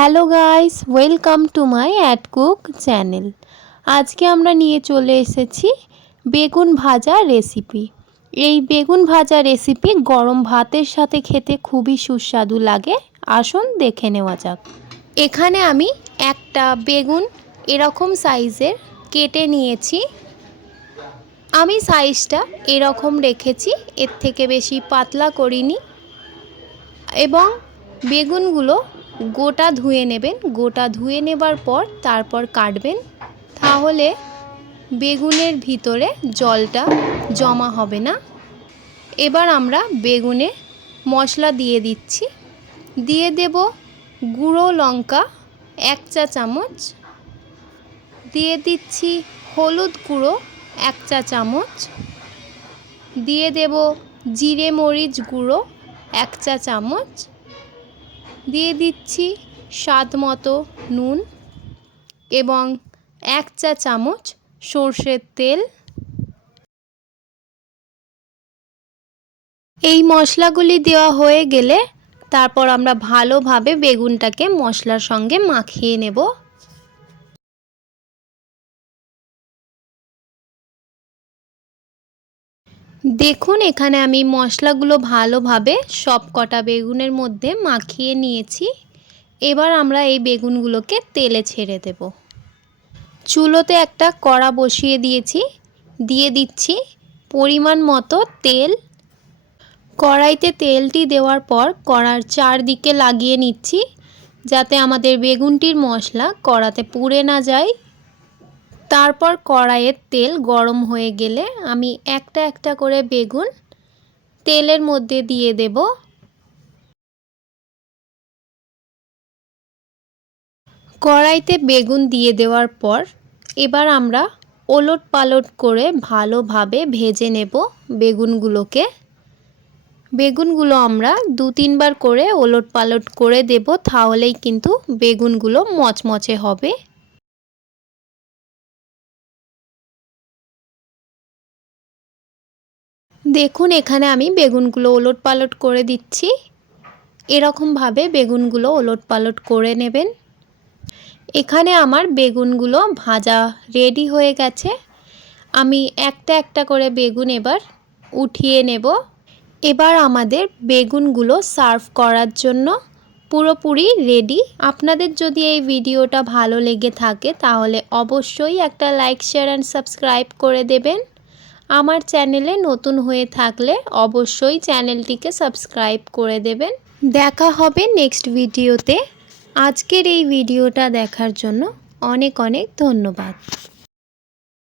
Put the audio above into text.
Hello guys, welcome to my at cook channel. আজকে আমরা নিয়ে চলে এসেছি বেগুন ভাজা রেসিপি। এই বেগুন ভাজা রেসিপি গরম ভাতের সাথে খেতে খুবই সুস্বাদু লাগে। আসুন দেখে নেওয়া যাক। এখানে আমি একটা বেগুন এরকম সাইজের কেটে নিয়েছি। আমি সাইজটা এরকম রেখেছি, এর থেকে বেশি পাতলা করিনি। এবং বেগুনগুলো গোটা ধুয়ে নেবেন। গোটা ধুয়ে নেবার পর তারপর কাটবেন, তাহলে বেগুনের ভিতরে জলটা জমা হবে না। এবার আমরা বেগুনে মশলা দিয়ে দিচ্ছি। দিয়ে দেব গুঁড়ো লঙ্কা 1 চা চামচ, দিয়ে দিচ্ছি হলুদ গুঁড়ো 1 চা চামচ, দিয়ে দেব জিরে মরিচ গুঁড়ো 1 চা চামচ, দিয়ে দিচ্ছি স্বাদ মতো নুন এবং 1 চা চামচ সর্ষের তেল। এই মশলাগুলি দেওয়া হয়ে গেলে তারপর আমরা ভালোভাবে বেগুনটাকে মশলার সঙ্গে মাখিয়ে নেব। দেখুন, এখানে আমি মশলাগুলো ভালোভাবে সব কটা বেগুনের মধ্যে মাখিয়ে নিয়েছি। এবার আমরা এই বেগুনগুলোকে তেলে ছেড়ে দেব। চুলোতে একটা কড়া বসিয়ে দিয়েছি, দিয়ে দিচ্ছি পরিমাণ মতো তেল। কড়াইতে তেলটি দেওয়ার পর কড়ার চারদিকে লাগিয়ে নিচ্ছি, যাতে আমাদের বেগুনটির মশলা কড়াতে পুড়ে না যায়। তারপর কড়াইয়ের তেল গরম হয়ে গেলে আমি একটা একটা করে বেগুন তেলের মধ্যে দিয়ে দেব। কড়াইতে বেগুন দিয়ে দেওয়ার পর এবার আমরা ওলট পালট করে ভালোভাবে ভেজে নেব বেগুনগুলোকে। বেগুনগুলো আমরা 2-3 বার করে ওলট পালট করে দেব, তাহলেই কিন্তু বেগুনগুলো মচমচে হবে। দেখুন, এখানে আমি বেগুনগুলো ওলট পালট করে দিচ্ছি। এরকমভাবে বেগুনগুলো ওলট পালট করে নেবেন। এখানে আমার বেগুনগুলো ভাজা রেডি হয়ে গেছে। আমি একটা একটা করে বেগুন এবার উঠিয়ে নেব। এবার আমাদের বেগুনগুলো সার্ভ করার জন্য পুরোপুরি রেডি। আপনাদের যদি এই ভিডিওটা ভালো লেগে থাকে তাহলে অবশ্যই একটা লাইক, শেয়ার অ্যান্ড সাবস্ক্রাইব করে দেবেন। আমার চ্যানেলে নতুন হয়ে থাকলে অবশ্যই চ্যানেলটিকে সাবস্ক্রাইব করে দেবেন। দেখা হবে নেক্সট ভিডিওতে। আজকের এই ভিডিওটা দেখার জন্য অনেক অনেক ধন্যবাদ।